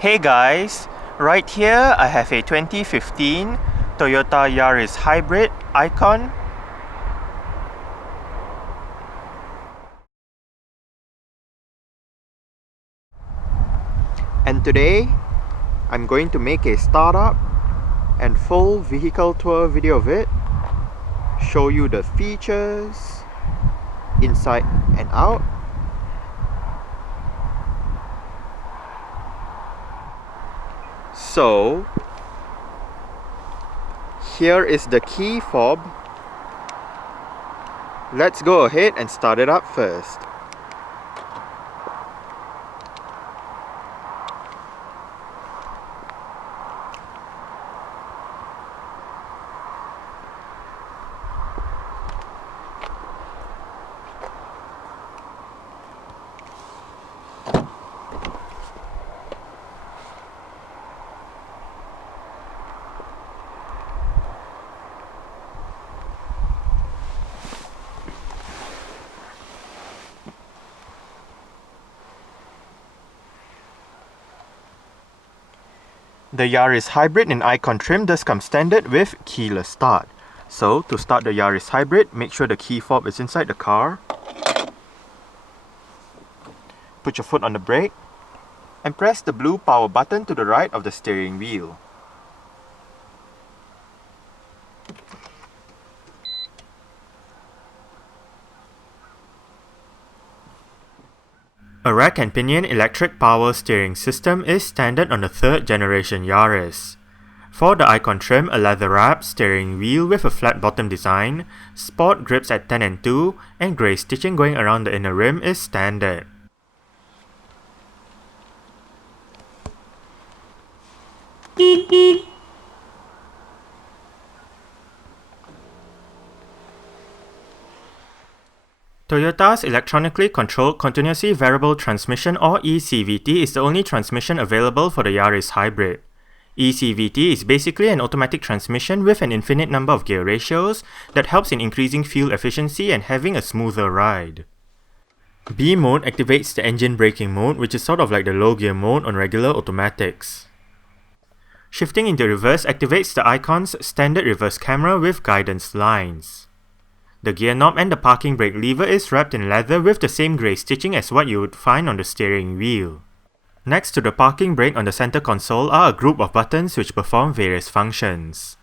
Hey guys, right here I have a 2015 Toyota Yaris Hybrid Icon. And today I'm going to make a startup and full vehicle tour video of it, show you the features inside and out. So here is the key fob. Let's go ahead and start it up first. The Yaris Hybrid in Icon trim does come standard with keyless start. So to start the Yaris Hybrid, make sure the key fob is inside the car. Put your foot on the brake and press the blue power button to the right of the steering wheel. A rack and pinion electric power steering system is standard on the 3rd generation Yaris. For the Icon trim, a leather-wrapped steering wheel with a flat bottom design, sport grips at 10 and 2, and grey stitching going around the inner rim is standard. Toyota's electronically controlled continuously variable transmission or eCVT is the only transmission available for the Yaris Hybrid. eCVT is basically an automatic transmission with an infinite number of gear ratios that helps in increasing fuel efficiency and having a smoother ride. B mode activates the engine braking mode, which is sort of like the low gear mode on regular automatics. Shifting into reverse activates the Icon's standard reverse camera with guidance lines. The gear knob and the parking brake lever is wrapped in leather with the same grey stitching as what you would find on the steering wheel. Next to the parking brake on the center console are a group of buttons which perform various functions.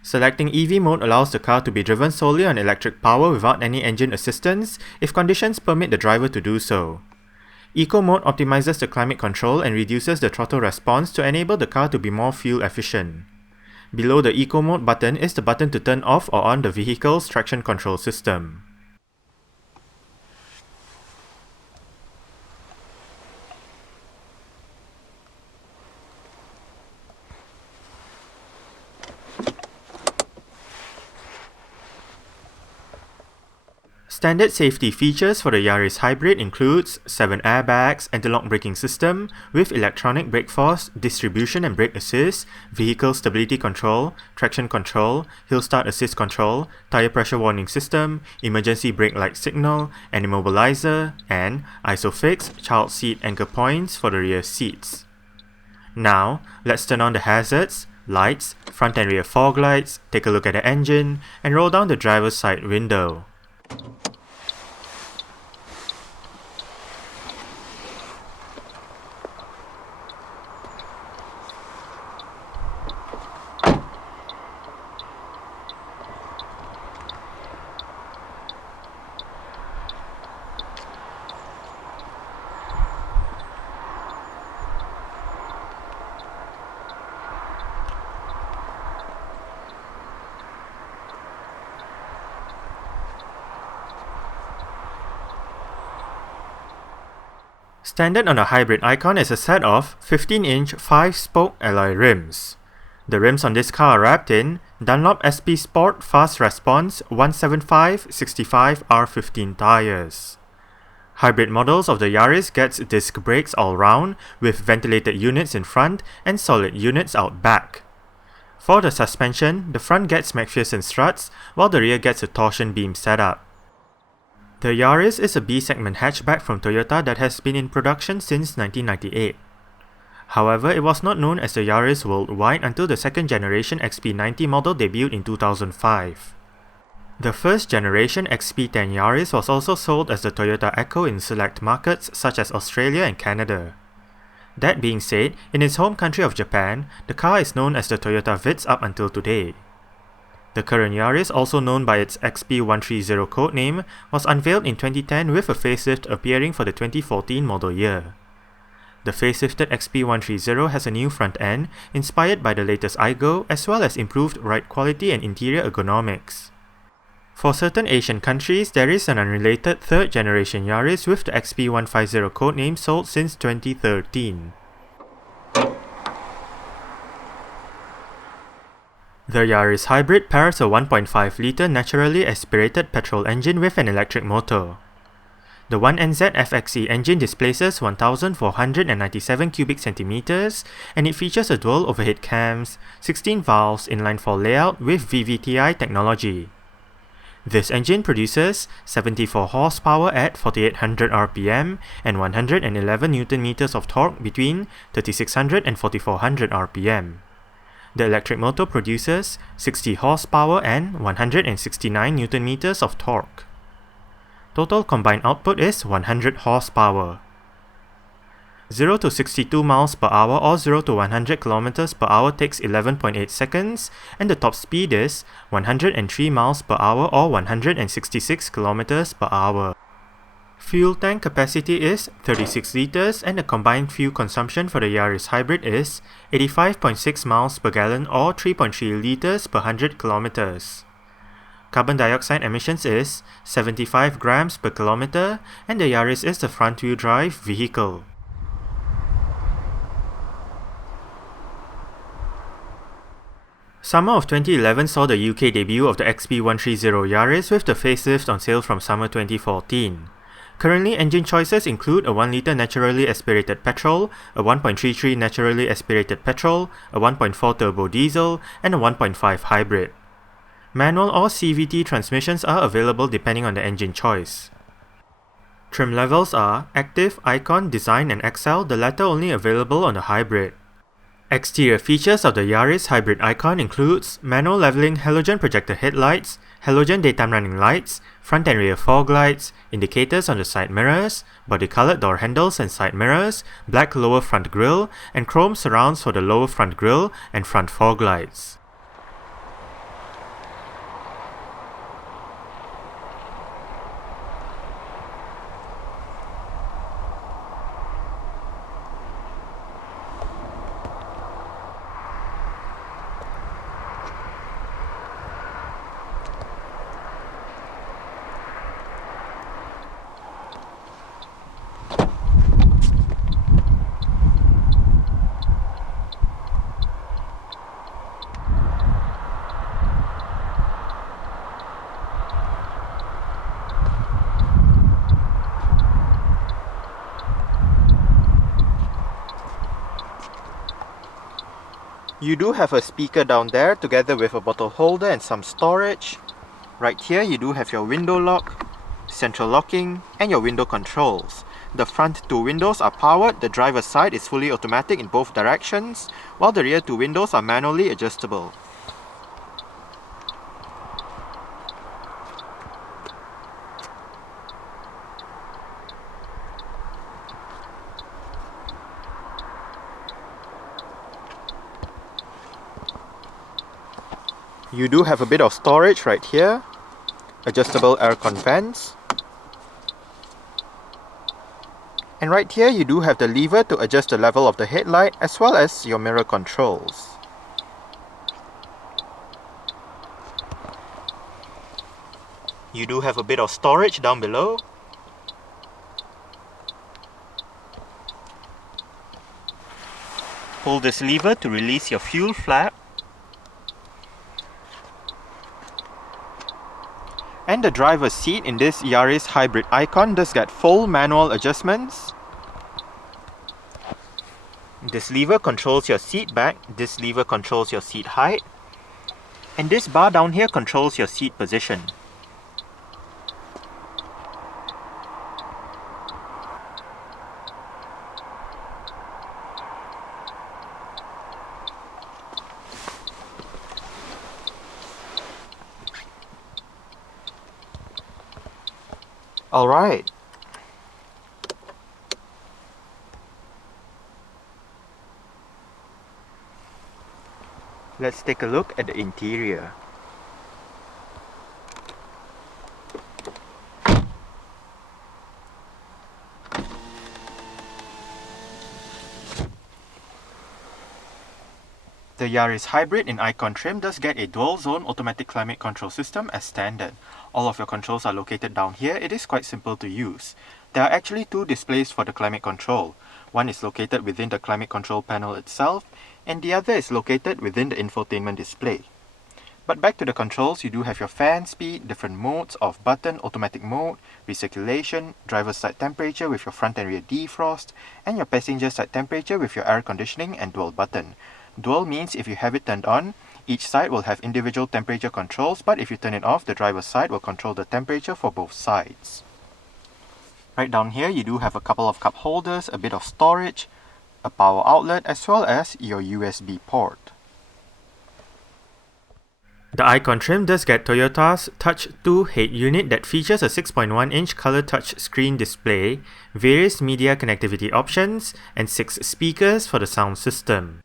Selecting EV mode allows the car to be driven solely on electric power without any engine assistance if conditions permit the driver to do so. Eco mode optimizes the climate control and reduces the throttle response to enable the car to be more fuel efficient. Below the Eco Mode button is the button to turn off or on the vehicle's traction control system. Standard safety features for the Yaris Hybrid includes 7 airbags, anti-lock braking system with electronic brake force, distribution and brake assist, vehicle stability control, traction control, hill start assist control, tire pressure warning system, emergency brake light signal, an immobilizer, and ISOFIX child seat anchor points for the rear seats. Now, let's turn on the hazards, lights, front and rear fog lights, take a look at the engine, and roll down the driver's side window. Standard on a hybrid Icon is a set of 15-inch 5-spoke alloy rims. The rims on this car are wrapped in Dunlop SP Sport Fast Response 175/65 R15 tires. Hybrid models of the Yaris gets disc brakes all round with ventilated units in front and solid units out back. For the suspension, the front gets McPherson struts while the rear gets a torsion beam setup. The Yaris is a B-segment hatchback from Toyota that has been in production since 1998. However, it was not known as the Yaris worldwide until the second generation XP90 model debuted in 2005. The first generation XP10 Yaris was also sold as the Toyota Echo in select markets such as Australia and Canada. That being said, in its home country of Japan, the car is known as the Toyota Vitz up until today. The current Yaris, also known by its XP130 codename, was unveiled in 2010 with a facelift appearing for the 2014 model year. The facelifted XP130 has a new front end, inspired by the latest iGo, as well as improved ride quality and interior ergonomics. For certain Asian countries, there is an unrelated third generation Yaris with the XP150 codename sold since 2013. The Yaris Hybrid pairs a 1.5 litre naturally aspirated petrol engine with an electric motor. The 1NZ FXE engine displaces 1,497 cubic centimeters, and it features a dual overhead cams, 16 valves inline 4 layout with VVT-i technology. This engine produces 74 horsepower at 4800 rpm and 111 Nm of torque between 3600 and 4400 rpm. The electric motor produces 60 horsepower and 169 Nm of torque. Total combined output is 100 horsepower. 0 to 62 miles per hour or 0 to 100 km per hour takes 11.8 seconds, and the top speed is 103 miles per hour or 166 km per hour. Fuel tank capacity is 36 liters, and the combined fuel consumption for the Yaris Hybrid is 85.6 miles per gallon or 3.3 liters per 100 kilometers. Carbon dioxide emissions is 75 grams per kilometer, and the Yaris is a front-wheel drive vehicle. Summer of 2011 saw the UK debut of the XP130 Yaris with the facelift on sale from summer 2014. Currently, engine choices include a 1 litre naturally aspirated petrol, a 1.33 naturally aspirated petrol, a 1.4 turbo diesel, and a 1.5 hybrid. Manual or CVT transmissions are available depending on the engine choice. Trim levels are Active, Icon, Design, and XL, the latter only available on the hybrid. Exterior features of the Yaris Hybrid Icon includes manual leveling halogen projector headlights, halogen daytime running lights, front and rear fog lights, indicators on the side mirrors, body-colored door handles and side mirrors, black lower front grille, and chrome surrounds for the lower front grille and front fog lights. You do have a speaker down there together with a bottle holder and some storage. Right here you do have your window lock, central locking, and your window controls. The front two windows are powered, the driver's side is fully automatic in both directions, while the rear two windows are manually adjustable. You do have a bit of storage right here, adjustable aircon vents, and right here you do have the lever to adjust the level of the headlight as well as your mirror controls. You do have a bit of storage down below. Pull this lever to release your fuel flap. And the driver's seat in this Yaris Hybrid Icon does get full manual adjustments. This lever controls your seat back, this lever controls your seat height, and this bar down here controls your seat position. Alright. Let's take a look at the interior. The Yaris Hybrid in Icon trim does get a dual-zone automatic climate control system as standard. All of your controls are located down here. It is quite simple to use. There are actually two displays for the climate control. One is located within the climate control panel itself, and the other is located within the infotainment display. But back to the controls, you do have your fan speed, different modes of button, automatic mode, recirculation, driver's side temperature with your front and rear defrost, and your passenger side temperature with your air conditioning and dual button. Dual means if you have it turned on, each side will have individual temperature controls, but if you turn it off, the driver's side will control the temperature for both sides. Right down here, you do have a couple of cup holders, a bit of storage, a power outlet, as well as your USB port. The Icon trim does get Toyota's Touch 2 head unit that features a 6.1-inch color touch screen display, various media connectivity options, and 6 speakers for the sound system.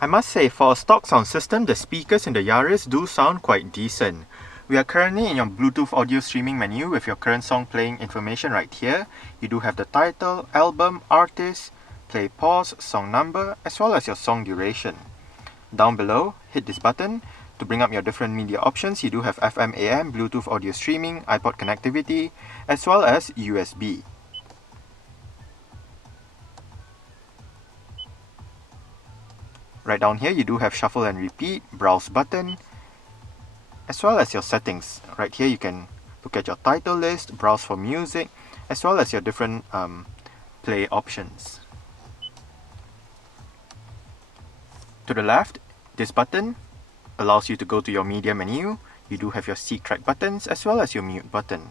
I must say, for a stock sound system, the speakers in the Yaris do sound quite decent. We are currently in your Bluetooth audio streaming menu with your current song playing information right here. You do have the title, album, artist, play pause, song number, as well as your song duration. Down below, hit this button. To bring up your different media options, you do have FM, AM, Bluetooth audio streaming, iPod connectivity, as well as USB. Right down here, you do have shuffle and repeat, browse button, as well as your settings. Right here, you can look at your title list, browse for music, as well as your different play options. To the left, this button allows you to go to your media menu. You do have your seek track buttons, as well as your mute button.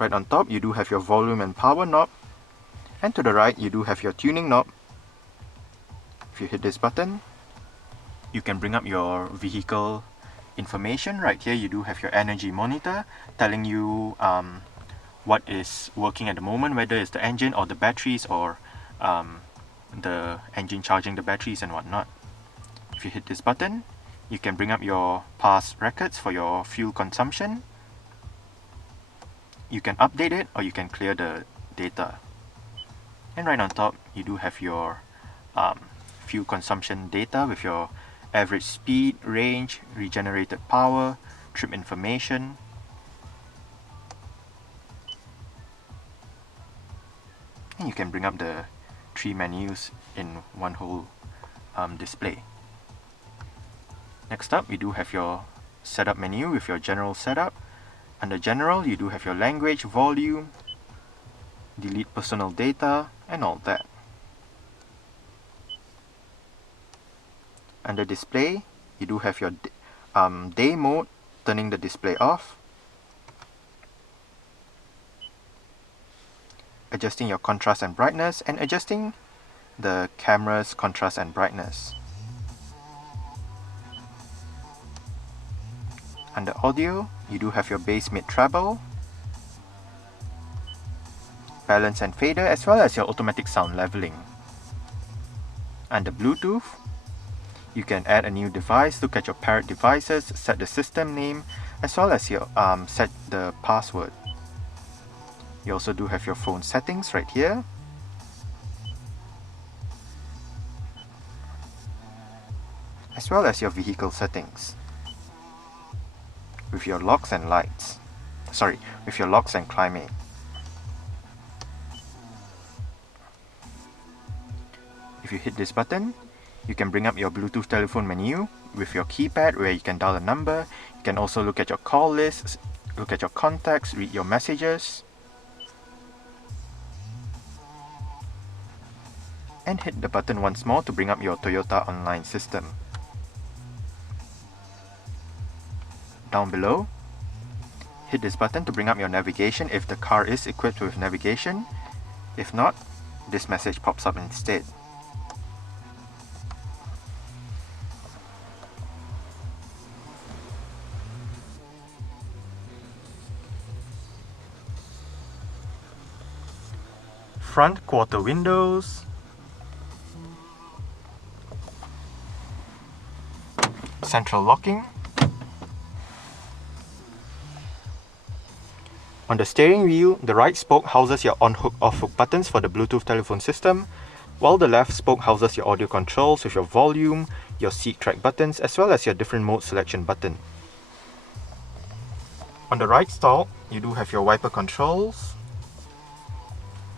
Right on top, you do have your volume and power knob. And to the right, you do have your tuning knob. If you hit this button, you can bring up your vehicle information. Right here, you do have your energy monitor telling you what is working at the moment, whether it's the engine or the batteries, or the engine charging the batteries and whatnot. If you hit this button, you can bring up your past records for your fuel consumption. You can update it or you can clear the data. And right on top, you do have your fuel consumption data with your average speed, range, regenerated power, trip information. And you can bring up the 3 menus in one whole display. Next up, we do have your setup menu with your general setup. Under general, you do have your language, volume, delete personal data, and all that. Under display, you do have your day mode, turning the display off, adjusting your contrast and brightness, and adjusting the camera's contrast and brightness. Under audio, you do have your bass, mid, treble, balance and fader, as well as your automatic sound leveling. Under Bluetooth, you can add a new device, look at your paired devices, set the system name, as well as your set the password. You also do have your phone settings right here. As well as your vehicle settings. With your locks and lights. Sorry, with your locks and climate. If you hit this button, You can bring up your Bluetooth telephone menu with your keypad where you can dial a number. You can also look at your call lists, look at your contacts, read your messages, and hit the button once more to bring up your Toyota online system. Down below, hit this button to bring up your navigation if the car is equipped with navigation. If not, this message pops up instead. Front quarter windows, central locking. On the steering wheel, the right spoke houses your on-hook, off-hook buttons for the Bluetooth telephone system, while the left spoke houses your audio controls with your volume, your seat track buttons, as well as your different mode selection button. On the right stalk, you do have your wiper controls,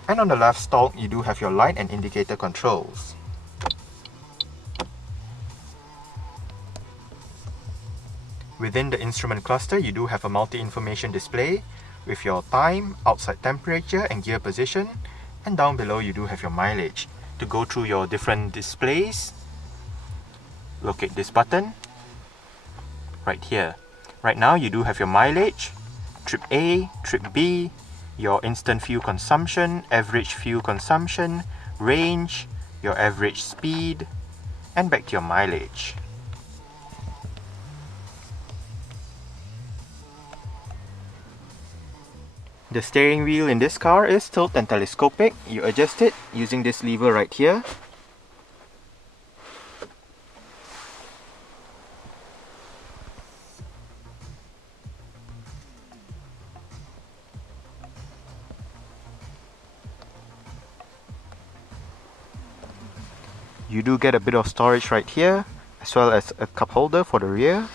and on the left stalk, you do have your light and indicator controls. Within the instrument cluster, you do have a multi-information display with your time, outside temperature and gear position, and down below you do have your mileage. To go through your different displays, locate this button right here. Right now you do have your mileage, trip A, trip B, your instant fuel consumption, average fuel consumption, range, your average speed, and back to your mileage. The steering wheel in this car is tilt and telescopic. You adjust it using this lever right here. You do get a bit of storage right here, as well as a cup holder for the rear.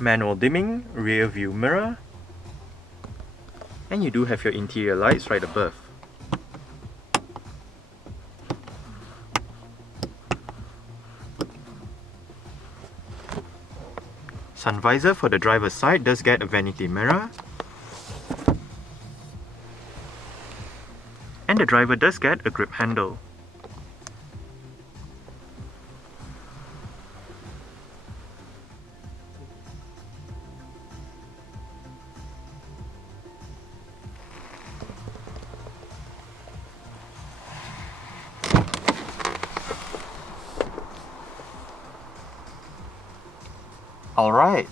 Manual dimming, rear view mirror, and you do have your interior lights right above. Sun visor for the driver's side does get a vanity mirror, and the driver does get a grip handle. Alright.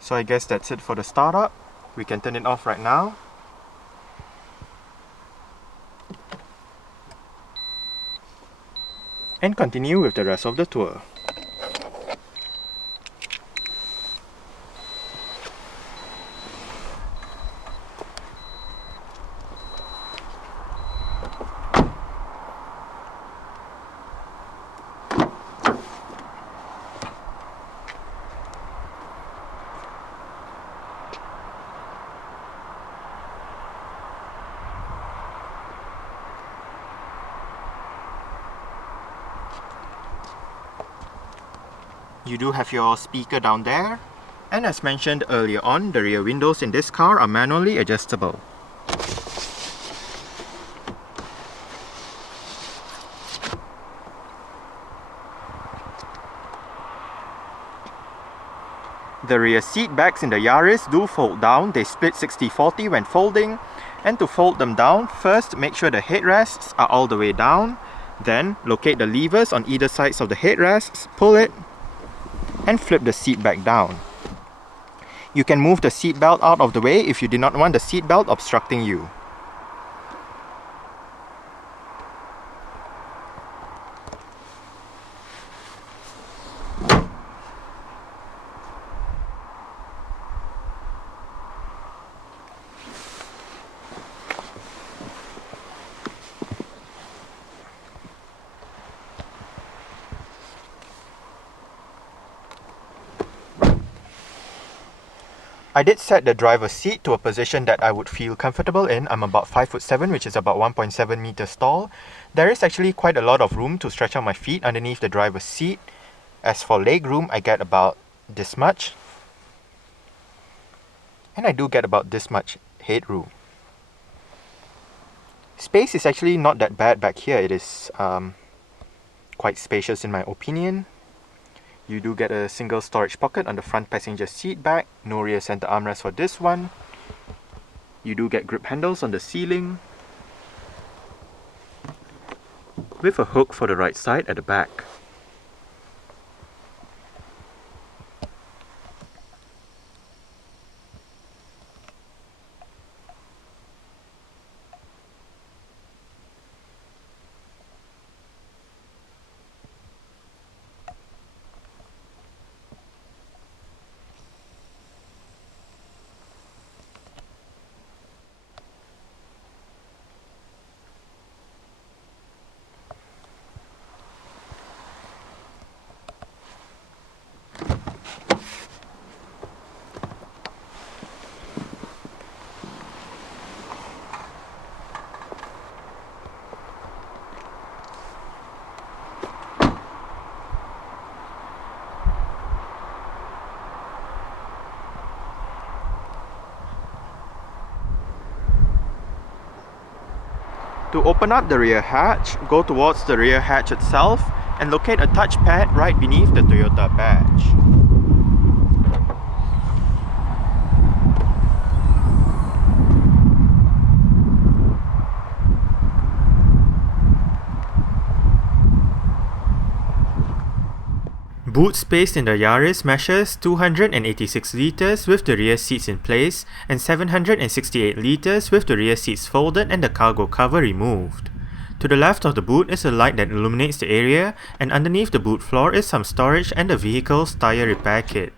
So I guess that's it for the startup. We can turn it off right now. And continue with the rest of the tour. You do have your speaker down there, and as mentioned earlier on, the rear windows in this car are manually adjustable. The rear seat backs in the Yaris do fold down. They split 60-40 when folding, and to fold them down, first make sure the headrests are all the way down, then locate the levers on either sides of the headrests, pull it, and flip the seat back down. You can move the seat belt out of the way if you do not want the seat belt obstructing you. I did set the driver's seat to a position that I would feel comfortable in. I'm about 5'7", which is about 1.7 meters tall. There is actually quite a lot of room to stretch out my feet underneath the driver's seat. As for legroom, I get about this much. And I do get about this much headroom. Space is actually not that bad back here. It is quite spacious in my opinion. You do get a single storage pocket on the front passenger seat back. No rear center armrest for this one. You do get grip handles on the ceiling, with a hook for the right side at the back. To open up the rear hatch, go towards the rear hatch itself and locate a touchpad right beneath the Toyota badge. Boot space in the Yaris measures 286 litres with the rear seats in place and 768 litres with the rear seats folded and the cargo cover removed. To the left of the boot is a light that illuminates the area, and underneath the boot floor is some storage and the vehicle's tyre repair kit.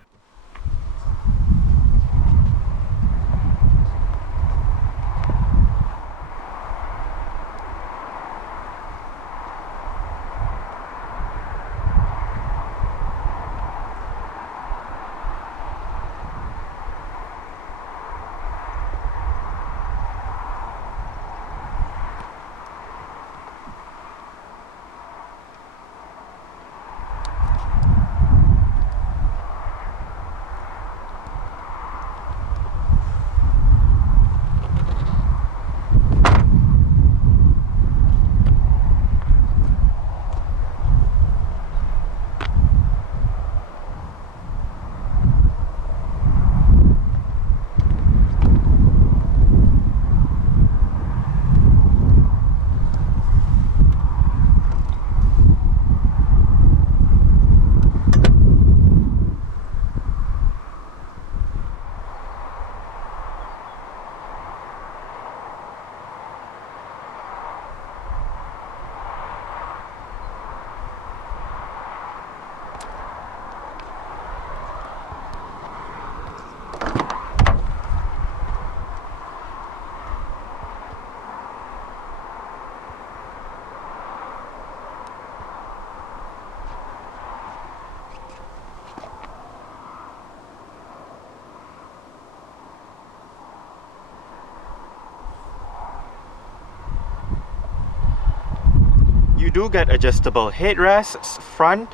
You do get adjustable headrests front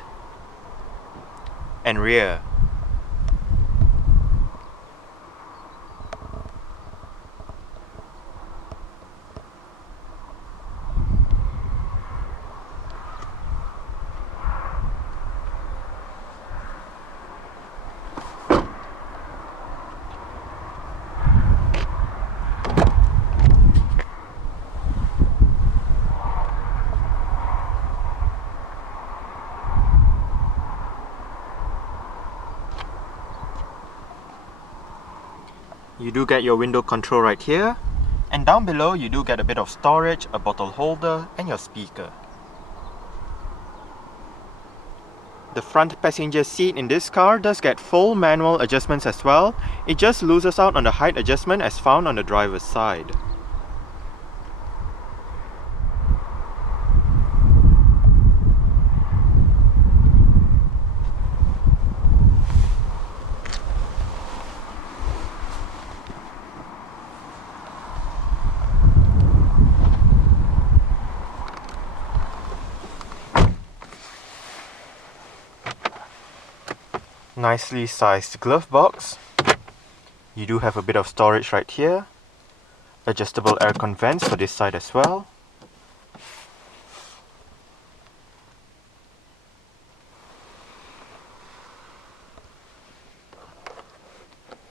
and rear. You do get your window control right here, and down below you do get a bit of storage, a bottle holder and your speaker. The front passenger seat in this car does get full manual adjustments as well. It just loses out on the height adjustment as found on the driver's side. nicely sized glove box. You do have a bit of storage right here. Adjustable aircon vents for this side as well.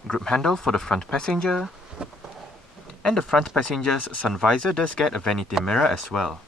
Grip handle for the front passenger. And the front passenger's sun visor does get a vanity mirror as well.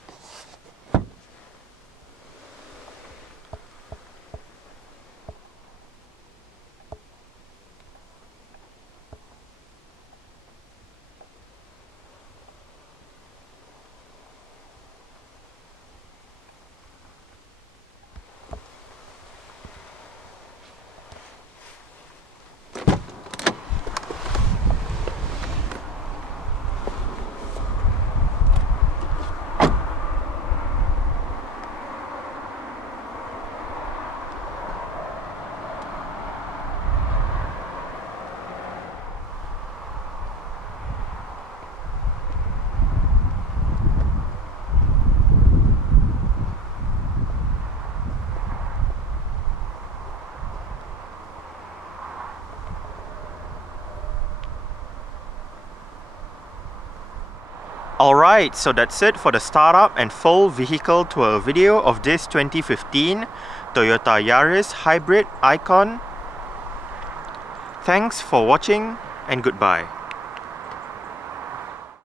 Alright, so that's it for the startup and full vehicle tour video of this 2015 Toyota Yaris Hybrid Icon. Thanks for watching and goodbye.